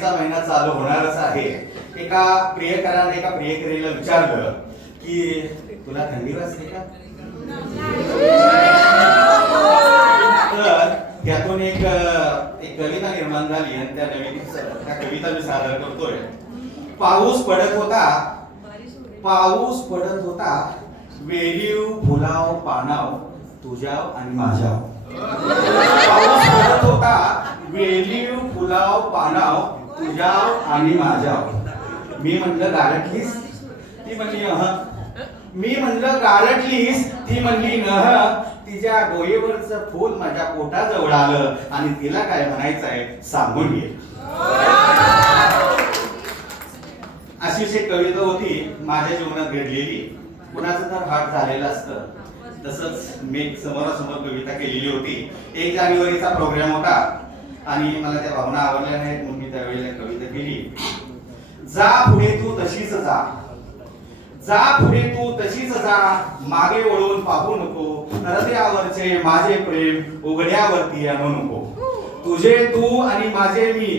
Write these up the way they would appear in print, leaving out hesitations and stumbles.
चा महिना चालू होणारच आहे. एका प्रियकराने एका प्रियकरीला विचारलं की तुला थंडी वाजते का? तर त्यातून एक कविता निर्माण झाली आणि त्या कविता मी सादर करतोय. पाऊस पडत होता वेलीव फुलाव पानाव तुझ्याव आणि माझ्याव. पाऊस पडत होता वेलीव फुलाव पानाव तुझ्याव आणि माझ्याव. मी म्हणलं गारटलीस? ती म्हणली मी म्हणलं गारटलीस? ती म्हणली नह. तिच्या डोळेवरचं फूल माझ्या पोटाजवळ आलं आणि तिला काय म्हणायचंय सांगून घे. अशीच एक कविता होती माझ्या जीवनात घडलेली. कुणाचं तर हाट झालेलं असतं तसंच मी समोरासमोर कविता केलेली होती. 1 जानेवारीचा प्रोग्राम होता आणि मला त्या भावना आवडल्या नाहीत म्हणून मी त्यावेळेला कविता केली. जा पुढे तू तशीच जा, जा पुढे तू तशीच जा, मागे वळून पाहू नको. हृदयावरचे माझे प्रेम उघड्यावरती आणू नको. तुझे तू आणि माझे मी,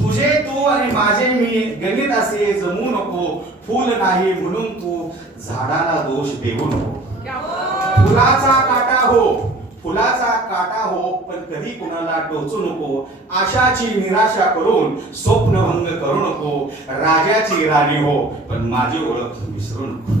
तुझे तू आणि माझे मी, गणित असे जमू नको. फूल नाही म्हणून तू झाडाला दोष देऊ नको. फुलाचा काटा हो पण कधी कुणाला टोचू नको. आशाची निराशा करून स्वप्नभंग करू नको. राजाची राणी हो पण माझी ओळख विसरू नको.